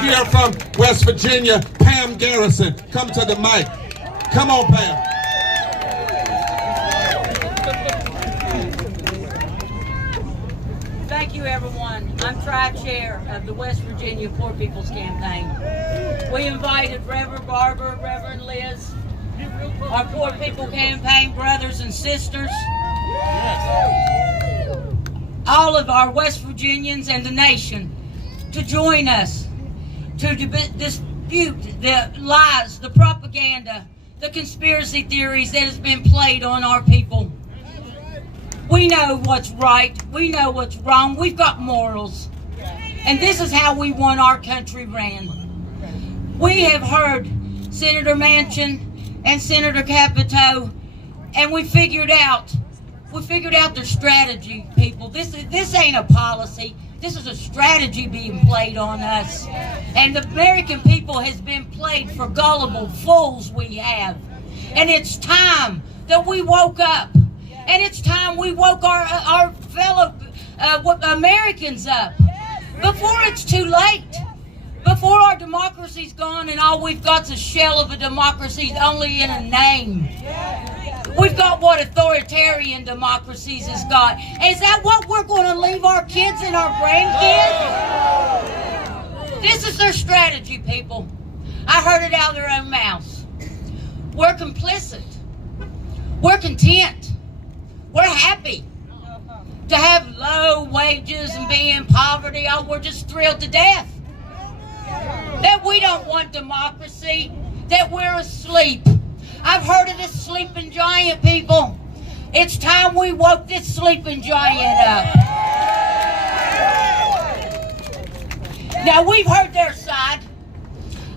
hear from West Virginia, Pam Garrison. Come to the mic. Come on, Pam. Thank you, everyone. I'm Tri-Chair of the West Virginia Poor People's Campaign. We invited Reverend Barbara, Reverend Liz, our Poor People Campaign brothers and sisters, all of our West Virginians and the nation to join us to dispute the lies, the propaganda, the conspiracy theories that has been played on our people. We know what's right. We know what's wrong. We've got morals. And this is how we want our country ran. We have heard Senator Manchin and Senator Capito, and we figured out their strategy, people. This ain't a policy. This is a strategy being played on us. And the American people has been played for gullible fools we have. And it's time that we woke up. And it's time we woke our fellow Americans up. Before it's too late. Before our democracy's gone and all we've got's a shell of a democracy only in a name. We've got what authoritarian democracies has got. Is that what we're going to leave our kids and our grandkids? This is their strategy, people. I heard it out of their own mouths. We're complicit. We're content. We're happy to have low wages and be in poverty. Oh, we're just thrilled to death that we don't want democracy, that we're asleep. I've heard of this sleeping giant, people. It's time we woke this sleeping giant up. Now, we've heard their side.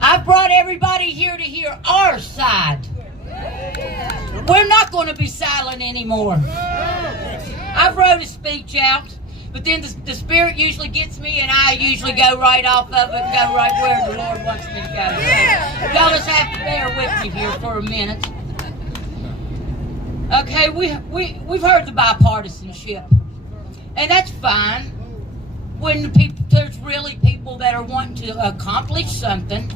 I've brought everybody here to hear our side. We're not going to be silent anymore. I've wrote a speech out, but then the Spirit usually gets me, and I usually go right off of it and go right where the Lord wants me to go. So y'all just have to bear with me here for a minute. Okay, we've heard the bipartisanship, and that's fine when there's really people that are wanting to accomplish something.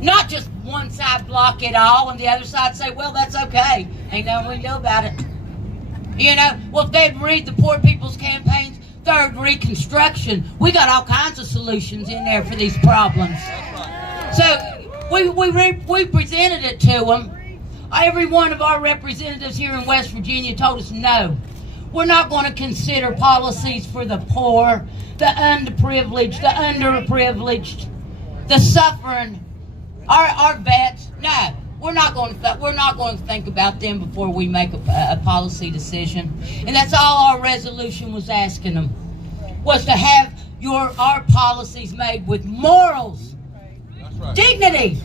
Not just one side block it all and the other side say, well, that's okay. Ain't nothing we can do about it. You know, well, if they'd read the Poor People's Campaign's Third Reconstruction, we got all kinds of solutions in there for these problems. So we presented it to them. Every one of our representatives here in West Virginia told us no. We're not going to consider policies for the poor, the underprivileged, the underprivileged, the suffering, our vets. No. We're not going to think about them before we make a policy decision. And that's all our resolution was asking them, was to have our policies made with morals, dignity,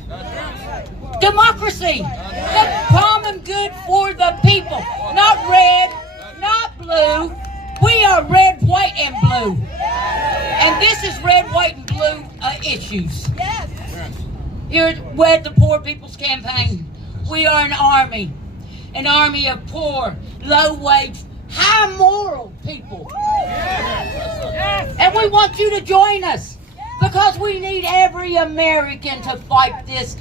democracy, the common good for the people. Not red, not blue. We are red, white, and blue. And this is red, white, and blue issues. Here at the Poor People's Campaign, we are an army of poor, low-wage, high-moral people. And we want you to join us because we need every American to fight this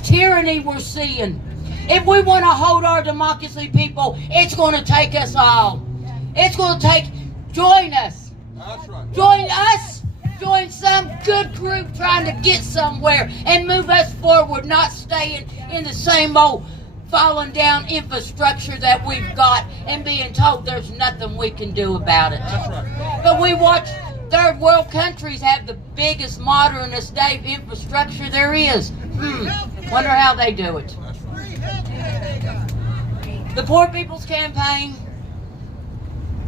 tyranny we're seeing. If we want to hold our democracy, people, it's going to take us all. It's going to join us. That's right. Join us. Join some good group trying to get somewhere and move us forward, not staying in the same old falling down infrastructure that we've got and being told there's nothing we can do about it. That's right. But we watch third world countries have the biggest modernist day infrastructure there is. Wonder how they do it. The Poor People's Campaign,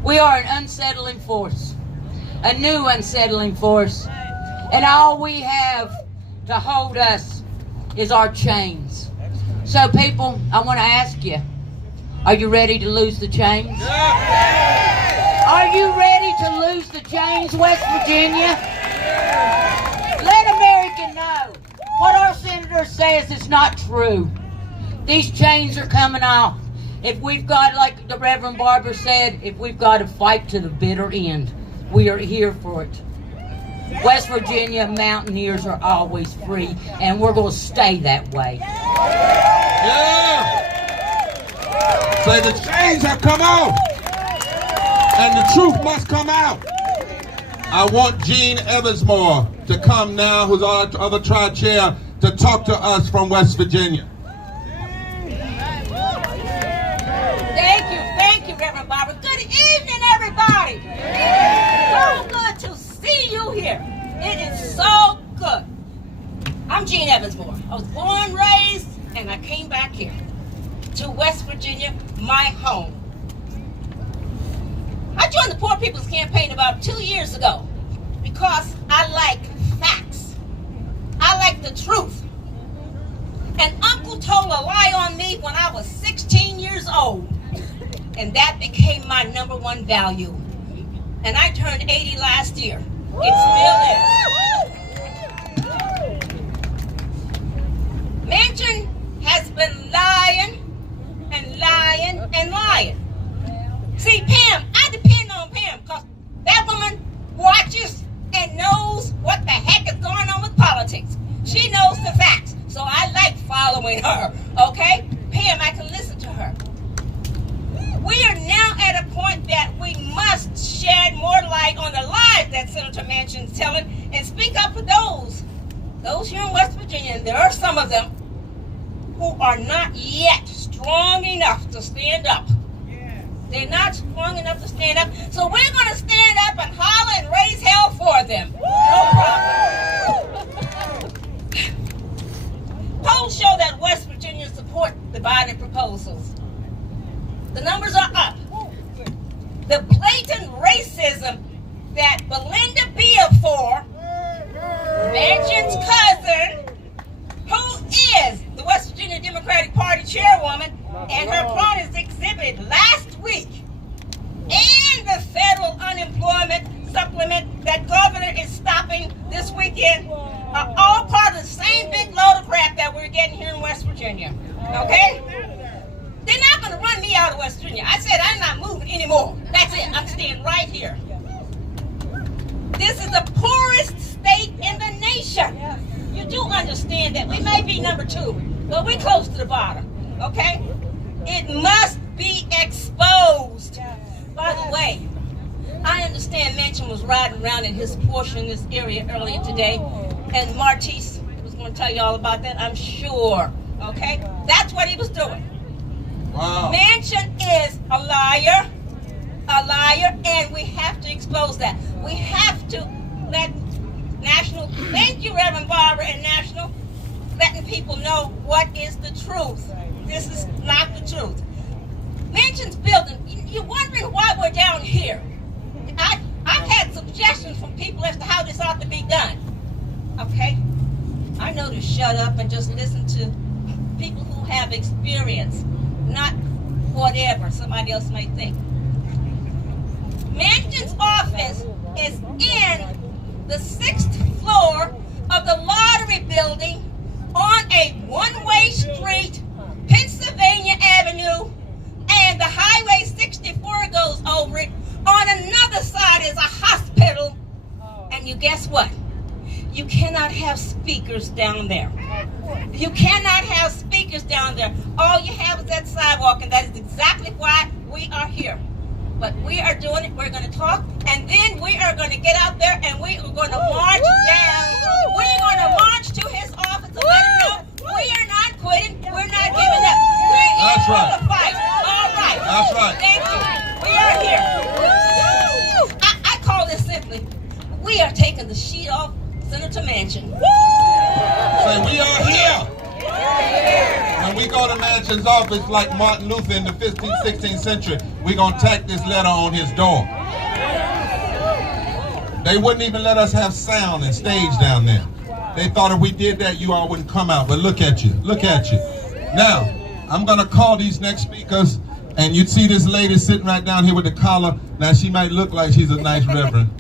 we are an unsettling force. A new unsettling force. And all we have to hold us is our chains. So people, I want to ask you, are you ready to lose the chains? Are you ready to lose the chains, West Virginia? Let America know what our senator says is not true. These chains are coming off. If we've got, like the Reverend Barbara said, if we've got to fight to the bitter end, we are here for it. West Virginia Mountaineers are always free, and we're going to stay that way. Yeah! Say the chains have come out, and the truth must come out. I want Gene Evansmore to come now, who's our other tri-chair, to talk to us from West Virginia. Thank you, Reverend Barbara. Good evening, everybody. So good to see you here. It is so good. I'm Gene Evansmore. I was born, raised, and I came back here to West Virginia, my home. I joined the Poor People's Campaign about 2 years ago because I like facts. I like the truth. And Uncle told a lie on me when I was 16 years old. And that became my #1 value. And I turned 80 last year. It still is. Manchin has been lying and lying and lying. See, Pam, I depend on Pam because that woman watches and knows what the heck is going on with politics. She knows the facts, so I like following her, okay? Pam, I can listen to her. We are now at a point that we must shed more light on the lies that Senator Manchin is telling and speak up for those here in West Virginia, and there are some of them, who are not yet strong enough to stand up. They're not strong enough to stand up, so we're going to stand up and holler and raise hell for them. No problem. Polls show that West Virginians support the Biden proposals. The numbers are up. The blatant racism that Belinda Beafor, Manchin's cousin, who is the West Virginia Democratic Party chairwoman, and her cronies exhibited last week, and the federal unemployment supplement that governor is stopping this weekend, are all part of the same big load of crap that we're getting here in West Virginia. Okay? They're not going to run me out of West Virginia. I said I'm not moving anymore. That's it. I'm staying right here. This is the poorest state in the nation. You do understand that we may be #2, but we're close to the bottom. Okay? It must be exposed. By the way, I understand Manchin was riding around in his Porsche in this area earlier today, and Martise was going to tell you all about that, I'm sure. Okay? That's what he was doing. Wow. Manchin is a liar, and we have to expose that. We have to let National, thank you, Reverend Barbara and National, letting people know what is the truth. This is not the truth. Manchin's building, you're wondering why we're down here. I've had suggestions from people as to how this ought to be done. Okay? I know to shut up and just listen to people who have experience, not whatever somebody else may think. Manchin's office is in the 6th floor of the lottery building on a one-way street, Pennsylvania Avenue, and the Highway 64 goes over it. On another side is a hospital, and you guess what? You cannot have speakers down there. You cannot have speakers down there. All you have is that sidewalk, and that is exactly why we are here. But we are doing it. We're going to talk, and then we are going to get out there, and we are going to march down. We're going to march to his office and let him know we are not quitting. We're not giving up. We're in for the fight. All right. That's right. Thank you. We are here. I call this simply, we are taking the sheet off Senator Manchin. Say, we are here. When we go to Manchin's office like Martin Luther in the 15th, 16th century, we're going to tack this letter on his door. They wouldn't even let us have sound and stage down there. They thought if we did that, you all wouldn't come out. But look at you. Look at you. Now, I'm going to call these next speakers, and you'd see this lady sitting right down here with the collar. Now, she might look like she's a nice reverend,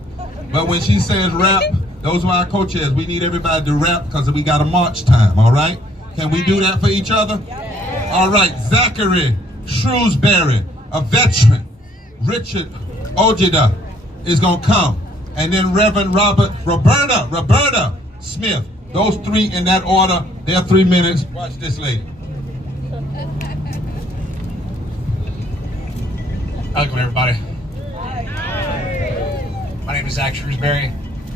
but when she says rap, those are our co-chairs. We need everybody to rap because we got a march time, all right? Can we do that for each other? All right, Zachary Shrewsbury, a veteran, Richard Ojeda is going to come. and then Reverend Roberta Smith. Those three in that order. They're 3 minutes. Watch this lady. Welcome, everybody. My name is Zach Shrewsbury.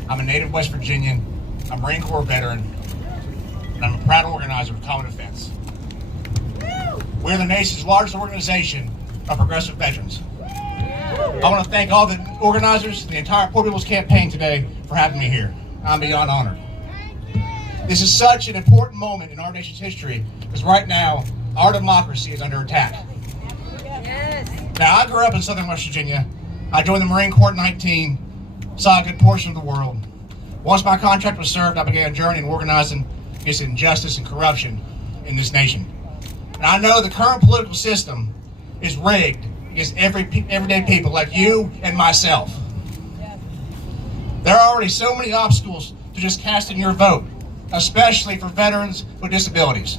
I'm a native West Virginian. I'm a Marine Corps veteran, and I'm a proud organizer of Common Defense. We're the nation's largest organization of progressive veterans. I want to thank all the organizers, the entire Poor People's Campaign today for having me here. I'm beyond honored. This is such an important moment in our nation's history because right now, our democracy is under attack. Now, I grew up in Southern West Virginia. I joined the Marine Corps at 19, saw a good portion of the world. Once my contract was served, I began a journey in organizing against injustice and corruption in this nation. And I know the current political system is rigged against everyday people like you and myself. There are already so many obstacles to just casting your vote, especially for veterans with disabilities.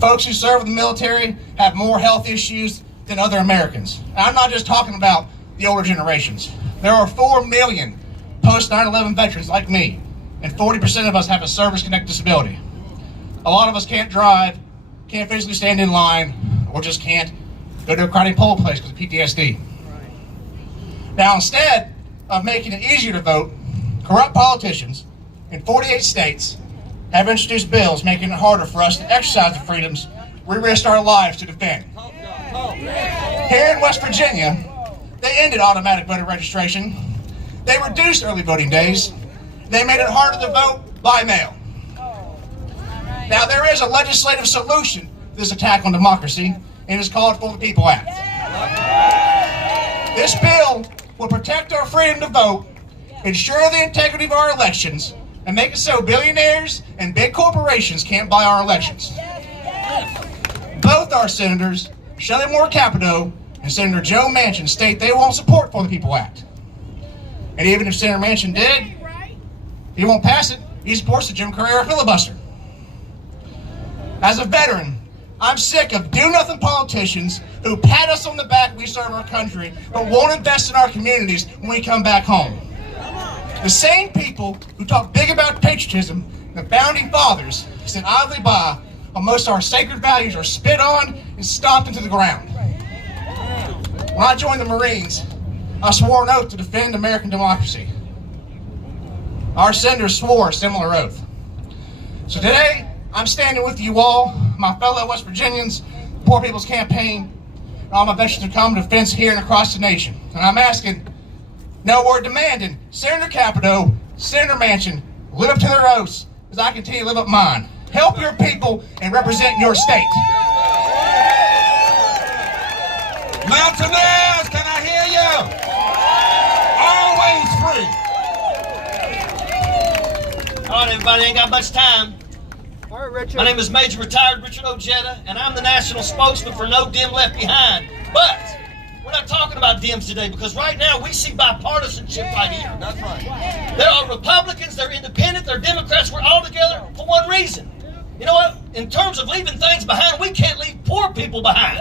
Folks who serve in the military have more health issues than other Americans. And I'm not just talking about the older generations. There are 4 million post 9/11 veterans like me, and 40% of us have a service-connected disability. A lot of us can't drive, can't physically stand in line, or just can't go to a crowded poll place because of PTSD. Now, instead of making it easier to vote, corrupt politicians in 48 states have introduced bills making it harder for us to exercise the freedoms we risked our lives to defend. Here in West Virginia, they ended automatic voter registration. They reduced early voting days. They made it harder to vote by mail. Now, there is a legislative solution to this attack on democracy, and it's called For the People Act. This bill will protect our freedom to vote, ensure the integrity of our elections, and make it so billionaires and big corporations can't buy our elections. Both our senators, Shelley Moore Capito and Senator Joe Manchin, state they won't support For the People Act. And even if Senator Manchin did, he won't pass it. He supports the Jim Crow filibuster. As a veteran, I'm sick of do-nothing politicians who pat us on the back we serve our country, but won't invest in our communities when we come back home. The same people who talk big about patriotism, the founding fathers, sit idly by while most of our sacred values are spit on and stomped into the ground. When I joined the Marines, I swore an oath to defend American democracy. Our senators swore a similar oath. So today, I'm standing with you all, my fellow West Virginians, Poor People's Campaign, and all my veterans of Common Defense here and across the nation. And I'm asking, no, we're demanding Senator Capito, Senator Manchin, live up to their oaths as I continue to live up mine. Help your people and represent your state. Mountaineers, can I hear you? Always free. All right, everybody, ain't got much time. All right, Richard. My name is Major Retired Richard Ojeda, and I'm the national spokesman for No Dim Left Behind. But we're not talking about Dems today because right now we see bipartisanship right here. That's right. There are Republicans, they're independent, they're Democrats, we're all together for one reason. You know what? In terms of leaving things behind, we can't leave poor people behind.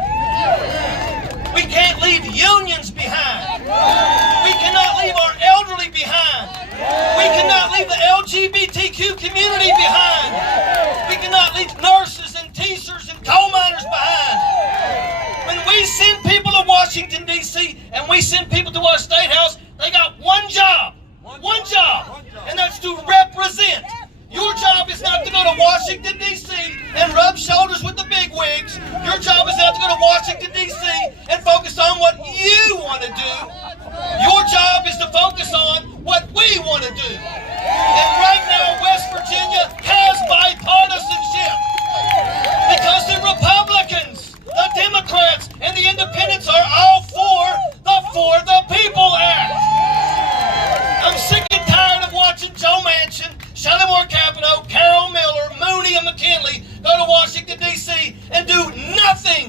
We can't leave unions behind. We cannot leave our elderly behind. We cannot leave the LGBTQ community behind. We cannot leave nurses and teachers and coal miners behind. When we send people to Washington, D.C., and we send people to our State House, they got one job, and that's to represent. Your job is not to go to Washington, D.C. and rub shoulders with the bigwigs. Your job is not to go to Washington, D.C. and focus on what you want to do. Your job is to focus on what we want to do.